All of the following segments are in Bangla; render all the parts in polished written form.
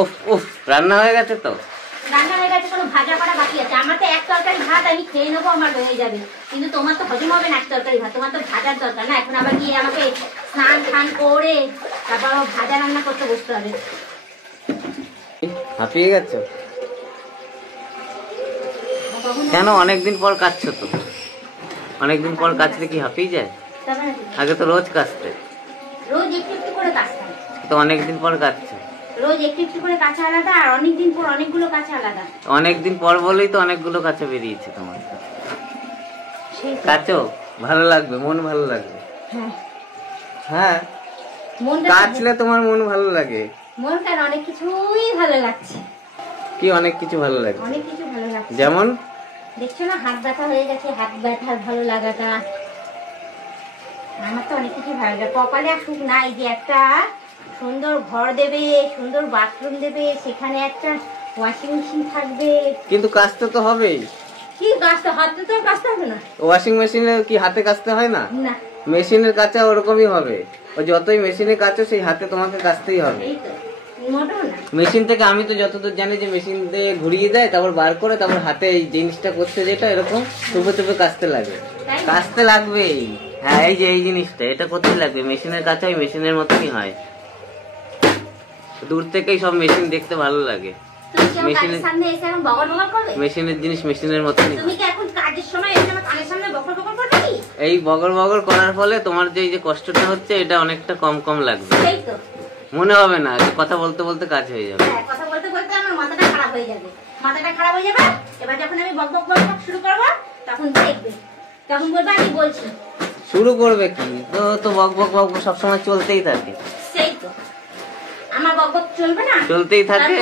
উফ উফ, রান্না হয়ে গেছে তো? রান্না হয়ে গেছে, কোনো ভাজা করা বাকি আছে। আমার তো এক তরকারি ভাত আমি খেয়ে নেবো, আমার হয়ে যাবে। কিন্তু তোমার তো হজম হবে না এক তরকারি ভাত, তোমার তো ভাজার দরকার না। এখন আবার গিয়ে আমাকে স্নান টান করে তারপর আমার ভাজা রান্না করতে বসতে হবে। হাঁপিয়ে গেছো কেন? অনেকদিন পর কাটছো তো। অনেকদিন পর কাটলে কি হাঁপিয়ে যায়? আগে তো রোজ কাটতে। রোজ একটু একটু করে কাটতাম, তো অনেকদিন পর কাটছো। রোজ একটু একটু করে কাঁচা আলাদা, আর অনেকদিন পর অনেকগুলো কাঁচা আলাদা। অনেকদিন পর বলেই তো অনেকগুলো কাঁচা বেরিয়েছে তোমার। কাচো, ভালো লাগবে, মন ভালো লাগবে। হ্যাঁ, কাচলে তোমার মন ভালো লাগে। মন কেন, অনেক কিছুই ভালো লাগছে। কি অনেক কিছু ভালো লাগে? অনেক কিছু ভালো লাগছে। যেমন দেখছো না, হাত ব্যথা হয়ে গেছে, হাত ব্যথার ভালো লাগাটা। আমার তো অনেক কিছু ভালো লাগে। কপালে সুখ নাই যে একটা সুন্দর ঘর দেবে, সুন্দর বাথরুম দেবে, সেখানে একটা ওয়াশিং মেশিন থাকবে। কিন্তু কাচতে তো হবেই। কি কাচতে? হাতে তো কাচতে হবে না। ওয়াশিং মেশিনে কি হাতে কাচতে হয় না? না, মেশিনের কাঁচা ওরকমই হবে। ও যতই মেশিনে কাচো, সেই হাতে তোমাকে কাচতেই হবে। মেশিন থেকে আমি তো যতদূর জানি যে মেশিন দিয়ে ঘুরিয়ে দেয়, তারপর বার করে তারপর হাতে এই জিনিসটা করছে, যেটা এরকম টুপে টুপে কাচতে লাগে। কাচতে লাগবেই। হ্যাঁ, এই যে এই জিনিসটা, এটা করতে লাগবে। মেশিনের কাছে ওই মেশিনের মতনই হয়। দূর থেকেই সব মেশিন দেখতে ভালো লাগে। মেশিনের জিনিস মেশিনের মতনই। এই বগর বগর করার ফলে তোমার যে কষ্টটা হচ্ছে, এটা অনেকটা কম কম লাগবে। মনে হবে না, কথা বলতে বলতে কাজ হয়ে যাবে। কথা বলতে বলতে আমার মাথাটা খারাপ হয়ে যাবে। মাথাটা খারাপ হয়ে যাবে। এবার যখন আমি বক বক বক বক শুরু করবো, তখন দেখবে, তখন বলবে আমি বলছি। শুরু করবে কি? তো বক বক বক বক সবসময় চলতেই থাকে। সেই তো, আমার বক বক চলবে না? চলতেই থাকে।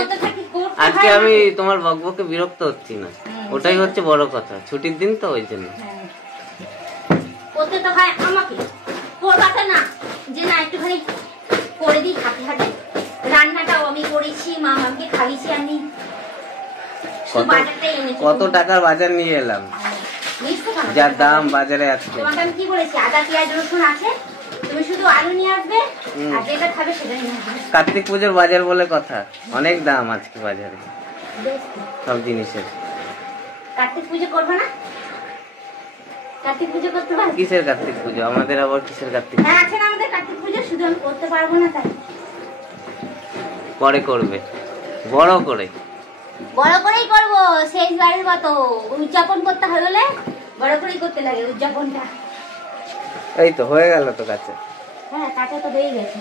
আজকে আমি তোমার বক বকে বিরক্ত হচ্ছি না, ওটাই হচ্ছে বড় কথা। ছুটির দিন তো, ওই জন্য করতে তো হয় আমাকে। করবাতে না যে না একটুখানি করে দিই হাতে হাতে। রান্নাটাও আমি করেছি, মামাকে খাইয়েছি আমি। কত টাকার বাজার নিয়ে এলাম, যার দাম বাজারে আছে। তোমাকে আমি কি বলেছি, আদা পেঁয়াজ রসুন আছে, তুমি শুধু আলু নিয়ে আসবে, আর যেটা খাবে সেটা নিয়ে আসবে। কার্তিক পুজোর বাজার বলে কথা, অনেক দাম আজকে বাজারে সব জিনিসের। কার্তিক পুজো করবে না? কার্তিক পুজো করতে পারবে? কিসের কার্তিক পুজো? আমাদের আবার কিসের কার্তিক? হ্যাঁ, আছে না আমাদের কার্তিক পুজো, শুধু আমি করতে পারবো না তাই। পরে করবে, বড় করে। বড় করেই করবো, শেষ বারের মতো উদযাপন করতে হলে বড় করেই করতে লাগে উদযাপনটা। এই তো হয়ে গেল তো কাঁচা। হ্যাঁ, কাঁচা তো হয়ে গেছে।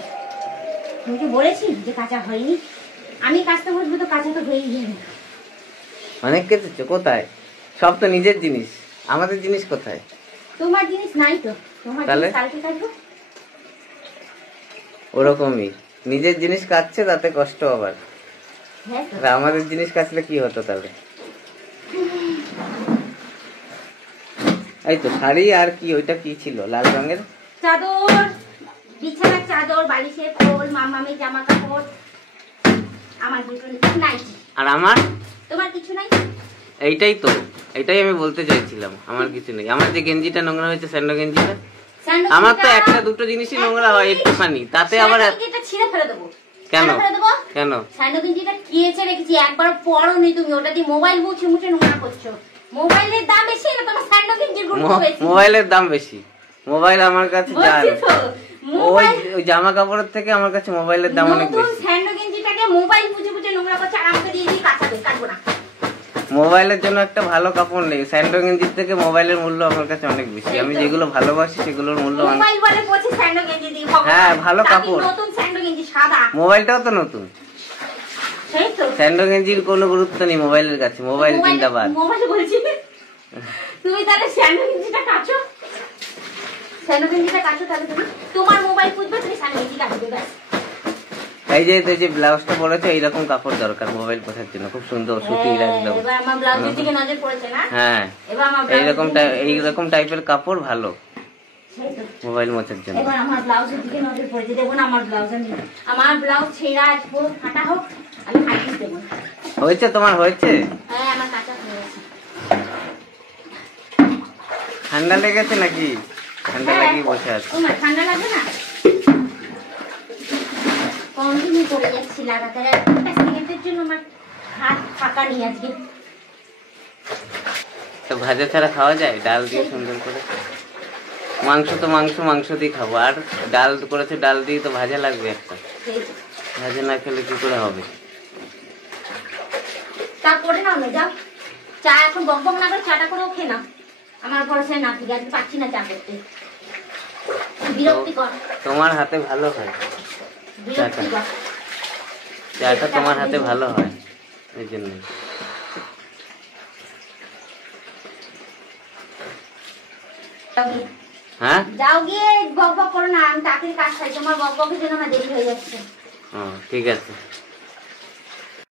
তুমি কি বলেছি যে কাঁচা হয়নি? আমি কাঁচতে বসবো তো কাঁচা তো হয়েই যাবে। অনেক কেটেছো? কোথায়? সব তো নিজের জিনিস, আমাদের জিনিস কোথায়? তোমার জিনিস নাই তো, তোমার জিনিস কালকে কাটবো। ওরকমই নিজের জিনিস কাটছে, তাতে কষ্ট আবার। আমাদের জিনিস কাটলে কি হতো তাহলে? এই তো শাড়ি, আর কি ওইটা কি ছিল লাল রঙের? চাদর, বিছানার চাদর, বালিশের খোল, মামামের জামা কাপড়। আমার দুটো নাই। আর আমার? তোমার কিছু নাই। এইটাই তো, এইটাই আমি বলতে চাইছিলাম, আমার কিছু নেই। আমার যে গেঞ্জিটা নোংরা হয়েছে, স্যান্ডো গেঞ্জিটা, আমার তো একটা দুটো জিনিসই নোংরা হয় একটুখানি, তাতে আবার ছিঁড়ে ফেলে দেবো। কেন? কেন? স্যান্ডো গেঞ্জিটা কিয়েছে রেখেছি, একবার পরো নি তুমি, ওটা দিয়ে মোবাইল মুছে মুছে নোংরা করছো। মোবাইলের দাম বেশি না তোমার স্যান্ডো গেঞ্জির গুরুত্ব বেশি? মোবাইলের দাম বেশি। মোবাইল আমার কাছে জান, ওই জামা কাপড়ের থেকে আমার কাছে মোবাইলের দাম অনেক বেশি। স্যান্ডো গেঞ্জিটাকে মোবাইল মুছে মুছে নোংরা করছে, আর আমাকে দিয়ে দিয়ে কাটাবে, কাটবো না। মোবাইলের জন্য একটা ভালো কাপড় নেই, স্যান্ডো গেঞ্জির থেকে মোবাইলের মূল্য আমার কাছে অনেক বেশি। আমি যেগুলো ভালোবাসি সেগুলোর মূল্য অনেক। মোবাইল বলে পড়ছে স্যান্ডো গেঞ্জি দিয়ে। হ্যাঁ, ভালো কাপড়। নতুন স্যান্ডো গেঞ্জি সাদা, মোবাইলটাও তো নতুন। সেই তো, স্যান্ডো গেঞ্জির কোনো গুরুত্ব নেই মোবাইলের কাছে। মোবাইল জিন্দাবাদ। মোবাইল বলছি তুমি তাহলে স্যান্ডো গেঞ্জিটা কাটো, স্যান্ডো গেঞ্জিটা কাটো, তাহলে তুমি তোমার মোবাইল খুঁজবে, তুমি স্যান্ডো গেঞ্জি কাটবে ব্যাস। এই যে ব্লাউজটা পরেছো, এইরকম কাপড় দরকার মোবাইল পোছার জন্য, খুব সুন্দর সুতি একদম। এবার আমার ব্লাউজের দিকে নজর পড়েছে না? হ্যাঁ, এইরকম টাইপের কাপড় ভালো মোবাইল মোছার জন্য। এবার আমার ব্লাউজের দিকে নজর পড়েছে, দেবো না আমার ব্লাউজ। আমার ব্লাউজ ছেঁড়া পুরো ফাটা হোক, আমি হাইট দেবো। হয়েছে তোমার? হয়েছে? হ্যাঁ, আমার কাঁচা হয়ে গেছে। ঠান্ডা লেগেছে নাকি? ঠান্ডা লাগিয়ে বসে আছে। তোমার ঠান্ডা লাগবে না? কন্টিনিউ করে যাচ্ছি লাগাতার, একটা সেকেন্ডের জন্য আমার হাত ফাঁকা নেই আজকে। তো ভাজা ছাড়া খাওয়া যায়? ডাল দিয়ে সুন্দর করে। মাংস তো মাংস দিয়ে খাবো, আর ডাল করেছে, ডাল দিয়ে তো ভাজা লাগবে একটা। ভাজা না খেলে কি করে হবে? চা করে নাও না, যাও। চা এখন বক বক না করে চাটা করেও খেয়ে নাও। আমার ভরসায় না ঠিক আছে, পাচ্ছি না চা করতে, বিরক্তিকর। তোমার হাতে ভালো হয় বিরক্তিকর। চাটা, তোমার হাতে ভালো হয় এই জন্য। হ্যাঁ যাও গিয়ে বক বক করো না, আমি তাড়াতাড়ি কাজ খাই, তোমার বক বকের জন্য আমার দেরি হয়ে যাচ্ছে। ঠিক আছে।